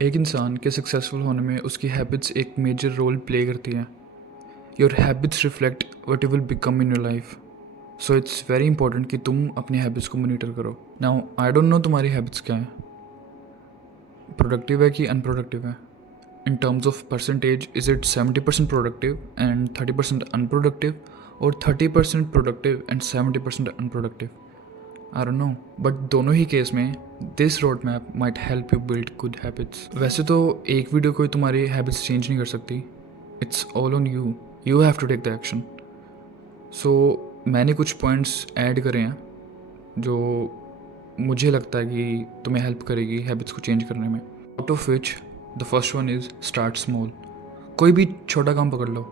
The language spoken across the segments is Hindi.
एक इंसान के सक्सेसफुल होने में उसकी हैबिट्स एक मेजर रोल प्ले करती हैं। Your habits reflect what you will become in your life. So it's very important कि तुम अपनी हैबिट्स को मोनिटर करो। नाउ आई डोंट नो तुम्हारी हैबिट्स क्या हैं, प्रोडक्टिव है कि अनप्रोडक्टिव है। In terms of percentage is it 70% productive and 30% unproductive, और 30% productive and 70% unproductive? I don't know, but दोनों ही केस में this road map might help you build good habits. वैसे तो एक वीडियो कोई तुम्हारी हैबिट्स चेंज नहीं कर सकती, it's all on you, you have to take the action. So मैंने कुछ पॉइंट्स ऐड करे हैं जो मुझे लगता है कि तुम्हें हेल्प करेगी हैबिट्स को चेंज करने में। Out of which the first one is start small. कोई भी छोटा काम पकड़ लो,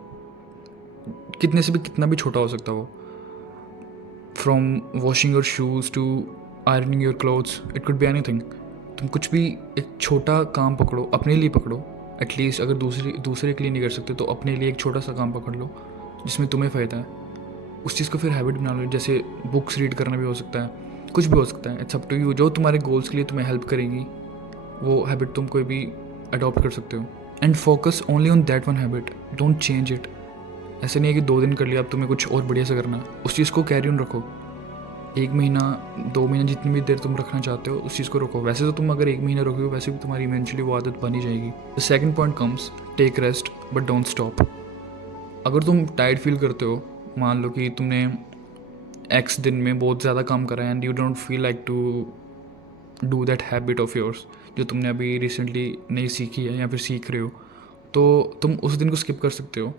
कितने से भी कितना भी छोटा हो सकता है वो। From washing your shoes to ironing your clothes, it could be anything. तुम कुछ भी एक छोटा काम पकड़ो, अपने लिए पकड़ो। एटलीस्ट अगर दूसरे के लिए नहीं कर सकते तो अपने लिए एक छोटा सा काम पकड़ लो जिसमें तुम्हें फ़ायदा है। उस चीज़ को फिर हैबिट बना लो। जैसे बुक्स रीड करना भी हो सकता है, कुछ भी हो सकता है। It's up to you. जो तुम्हारे गोल्स के लिए तुम्हें हेल्प करेगी वो हैबिट तुम कोई भी अडॉप्ट कर सकते हो। And focus only on that one habit, don't change it. ऐसे नहीं है कि 2 दिन कर लिया, अब तुम्हें कुछ और बढ़िया से करना। उस चीज़ को कैरी ऑन रखो। 1 महीना 2 महीना जितनी भी देर तुम रखना चाहते हो उस चीज़ को रखो। वैसे तो तुम अगर 1 महीना रखोगे वैसे भी तुम्हारी इवेंचुअली वो आदत बनी जाएगी। The second point comes, take rest but don't stop. अगर तुम टायर्ड फील करते हो, मान लो कि तुमने एक्स दिन में बहुत ज़्यादा काम करा है and you don't feel like to do that habit of yours जो तुमने अभी रिसेंटली नहीं सीखी है या फिर सीख रहे हो, तो तुम उस दिन को स्किप कर सकते हो।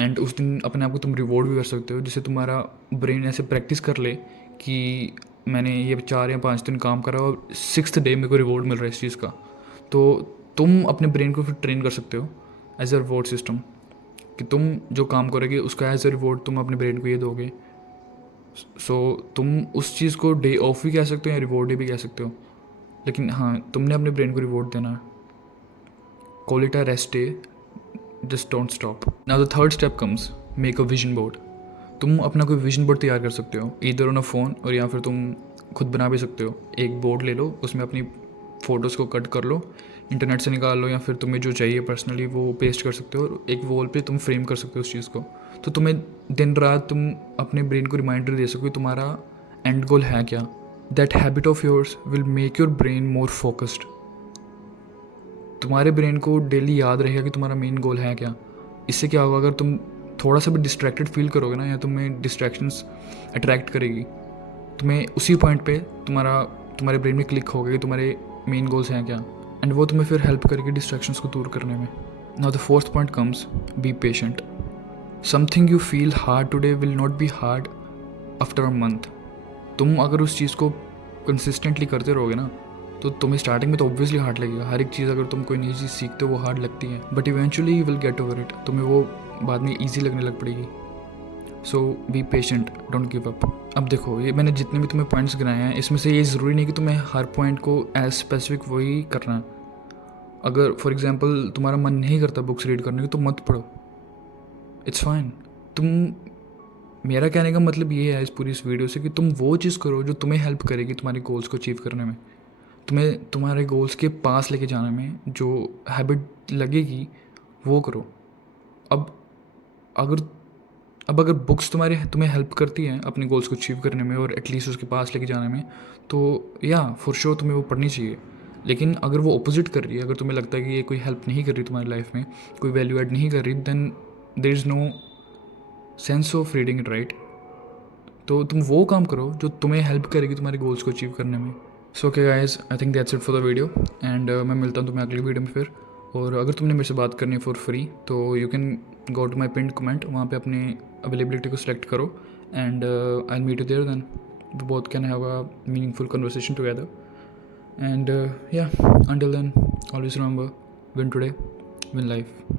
एंड उस दिन अपने आप को तुम रिवॉर्ड भी कर सकते हो, जिससे तुम्हारा ब्रेन ऐसे प्रैक्टिस कर ले कि मैंने ये 4 या 5 दिन काम करा और 6th डे मेरे को रिवॉर्ड मिल रहा है इस चीज़ का। तो तुम अपने ब्रेन को फिर ट्रेन कर सकते हो एज अ रिवॉर्ड सिस्टम, कि तुम जो काम करोगे उसका एज अ रिवॉर्ड तुम अपने ब्रेन को ये दोगे। सो तुम उस चीज़ को डे ऑफ भी कह सकते हो या रिवॉर्ड डे भी कह सकते हो, लेकिन हाँ, तुमने अपने ब्रेन को रिवॉर्ड देना है। Call it a rest day, just don't stop. Now the third step comes, make a vision board. तुम अपना कोई विजन बोर्ड तैयार कर सकते हो, इधर ऑन अ फ़ोन, और या फिर तुम खुद बना भी सकते हो। एक बोर्ड ले लो, उसमें अपनी फ़ोटोज़ को कट कर लो, इंटरनेट से निकाल लो, या फिर तुम्हें जो चाहिए पर्सनली वो पेस्ट कर सकते हो, और एक वॉल पे तुम फ्रेम कर सकते हो उस चीज़ को। तो तुम्हें दिन रात तुम अपने ब्रेन को रिमाइंडर दे सको कि तुम्हारा एंड गोल है क्या। That habit of yours will make your brain more focused. तुम्हारे ब्रेन को डेली याद रहेगा कि तुम्हारा मेन गोल है क्या। इससे क्या होगा, अगर तुम थोड़ा सा भी डिस्ट्रैक्टेड फील करोगे ना, या तुम्हें डिस्ट्रैक्शंस अट्रैक्ट करेगी, तुम्हें उसी पॉइंट पे तुम्हारे ब्रेन में क्लिक होगा कि तुम्हारे मेन गोल्स हैं क्या, एंड वो तुम्हें फिर हेल्प करेगी डिस्ट्रैक्शंस को दूर करने में। Now the fourth point comes, be patient. Something you feel hard today will not be hard after a month. तुम अगर उस चीज़ को कंसिस्टेंटली करते रहोगे ना, तो तुम्हें स्टार्टिंग में तो ऑब्वियसली हार्ड लगेगा। हर एक चीज़ अगर तुम कोई नई चीज़ सीखते हो वो हार्ड लगती है, but eventually you will get over it. तुम्हें वो बाद में ईजी लगने लग पड़ेगी। So be patient, don't give up. अब देखो, ये मैंने जितने भी तुम्हें पॉइंट्स गिनाए हैं, इसमें से ये ज़रूरी नहीं कि तुम्हें हर पॉइंट को एज स्पेसिफिक वही करना है। अगर फॉर एग्जांपल तुम्हारा मन नहीं करता बुक्स रीड करने की तो मत पढ़ो, इट्स फाइन। तुम, मेरा कहने का मतलब ये है इस वीडियो से कि तुम वो चीज़ करो जो तुम्हें हेल्प करेगी तुम्हारे गोल्स को अचीव करने में, तुम्हें तुम्हारे गोल्स के पास लेके जाने में जो हैबिट लगेगी वो करो। अब अगर अगर बुक्स तुम्हें हेल्प करती हैं अपने गोल्स को अचीव करने में और एटलीस्ट उसके पास लेके जाने में, तो या फॉर श्योर तुम्हें वो पढ़नी चाहिए। लेकिन अगर वो अपोजिट कर रही है, अगर तुम्हें लगता है कि ये कोई हेल्प नहीं कर रही तुम्हारी लाइफ में, कोई वैल्यू ऐड नहीं कर रही, then there is no sense of reading it, right. तो तुम वो काम करो जो तुम्हें हेल्प करेगी तुम्हारे गोल्स को अचीव करने में। So okay guys, I think that's it for the video, and मैं मिलता हूँ तुम्हें अगली वीडियो में फिर। और अगर तुमने मेरे से बात करनी है फॉर फ्री तो you can go to my pinned comment, वहाँ पे अपनी अवेलेबिलिटी को सिलेक्ट करो, and I meet you there. Then we both can have a meaningful conversation together, and yeah, until then, always remember, win today, win life.